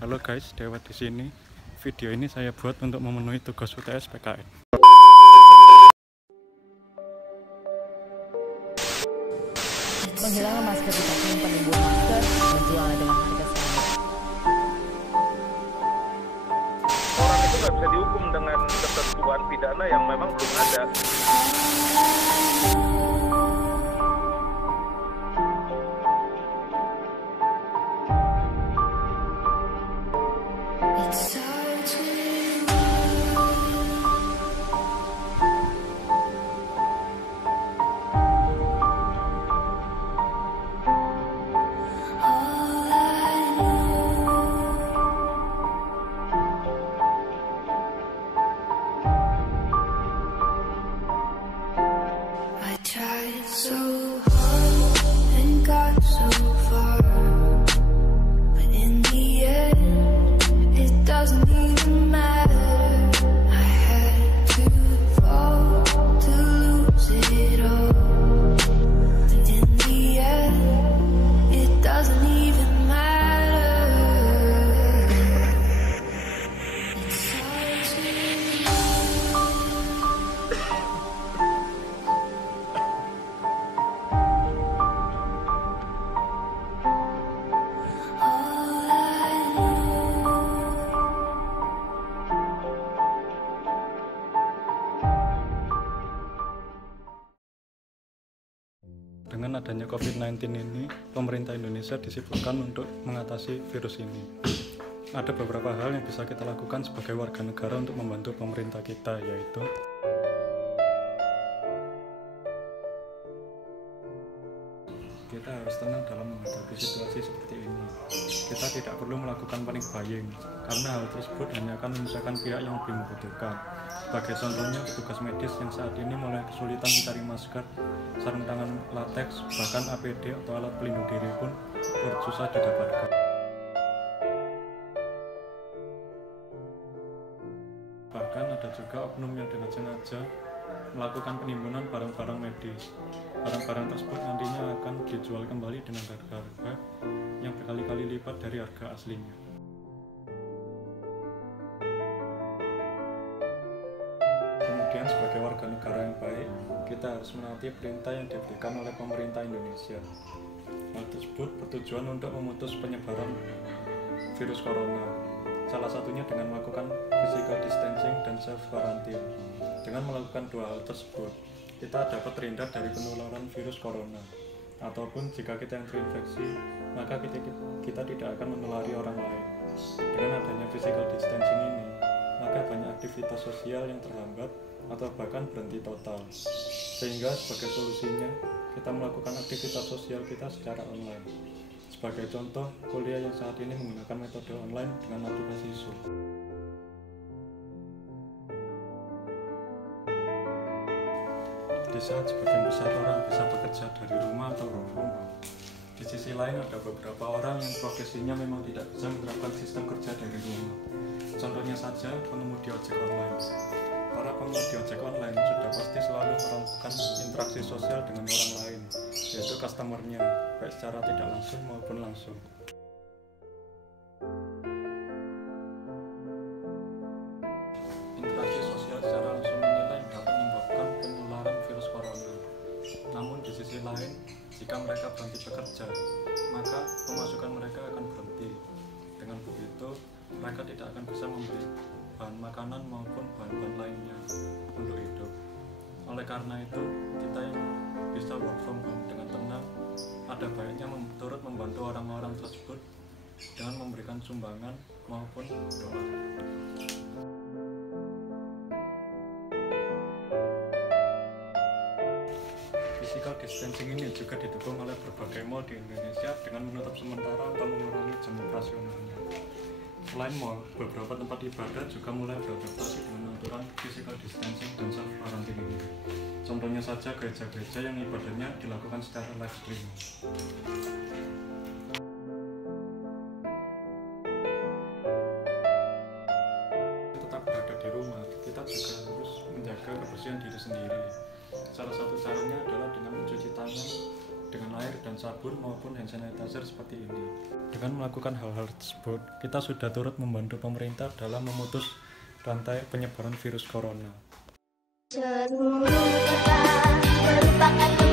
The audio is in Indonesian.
Halo guys, Dewa di sini. Video ini saya buat untuk memenuhi tugas UTS PKN. Menghilangkan masker di pakai penimbun masker, menjualnya dengan harga sama. Orang itu nggak bisa dihukum dengan ketentuan pidana yang memang belum ada. So hard and got so far, but in the end, it doesn't even matter. I had to fall to lose it all, but in the end, it doesn't even matter. It's hard to Dengan adanya COVID-19 ini, pemerintah Indonesia disibukkan untuk mengatasi virus ini. Ada beberapa hal yang bisa kita lakukan sebagai warga negara untuk membantu pemerintah kita, yaitu kita harus tenang dalam menghadapi situasi seperti ini. Kita tidak perlu melakukan panic buying, karena hal tersebut hanya akan menyusahkan pihak yang lebih membutuhkan. Sebagai contohnya, petugas medis yang saat ini mulai kesulitan mencari masker, sarung tangan latex, bahkan APD atau alat pelindung diri pun susah didapatkan. Bahkan ada juga oknum yang dengan sengaja melakukan penimbunan barang-barang medis. Barang-barang tersebut nantinya akan dijual kembali dengan harga-harga yang berkali-kali lipat dari harga aslinya. Kemudian sebagai warga negara yang baik, kita harus menaati perintah yang diberikan oleh pemerintah Indonesia. Hal tersebut bertujuan untuk memutus penyebaran virus corona. Salah satunya dengan melakukan physical distancing dan self-quarantine. Dengan melakukan dua hal tersebut, kita dapat terhindar dari penularan virus corona. Ataupun jika kita yang terinfeksi, maka kita tidak akan menulari orang lain. Dengan adanya physical distancing ini, maka banyak aktivitas sosial yang terhambat atau bahkan berhenti total. Sehingga sebagai solusinya, kita melakukan aktivitas sosial kita secara online. Sebagai contoh, kuliah yang saat ini menggunakan metode online dengan aplikasi Zoom. Di saat sebagian besar orang bisa bekerja dari rumah atau work from home, di sisi lain ada beberapa orang yang profesinya memang tidak bisa menerapkan sistem kerja dari rumah. Contohnya saja pengemudi ojek online. Para pengemudi ojek online sudah pasti selalu melakukan interaksi sosial dengan orang lain, yaitu customer-nya, baik secara tidak langsung maupun langsung. Interaksi sosial secara langsung menilai dapat menyebabkan penularan virus corona. Namun di sisi lain, jika mereka berhenti bekerja, maka pemasukan mereka akan berhenti. Dengan begitu, mereka tidak akan bisa membeli bahan makanan maupun bahan-bahan lainnya untuk hidup. Oleh karena itu, kita yang bisa work from home dengan tenang, ada baiknya turut membantu orang-orang tersebut dengan memberikan sumbangan maupun doa. Physical distancing ini juga didukung oleh berbagai mall di Indonesia dengan menutup sementara atau mengurangi jam operasionalnya. Selain mall, beberapa tempat ibadah juga mulai beradaptasi dengan aturan physical distancing dan self-quarantine ini. Contohnya saja gereja-gereja yang ibadahnya dilakukan secara live stream. Tetap berada di rumah, kita juga harus menjaga kebersihan diri sendiri. Salah satu caranya adalah dengan mencuci tangan dengan air dan sabun maupun hand sanitizer seperti ini. Dengan melakukan hal-hal tersebut, kita sudah turut membantu pemerintah dalam memutus rantai penyebaran virus corona. Seluruh kota merupakan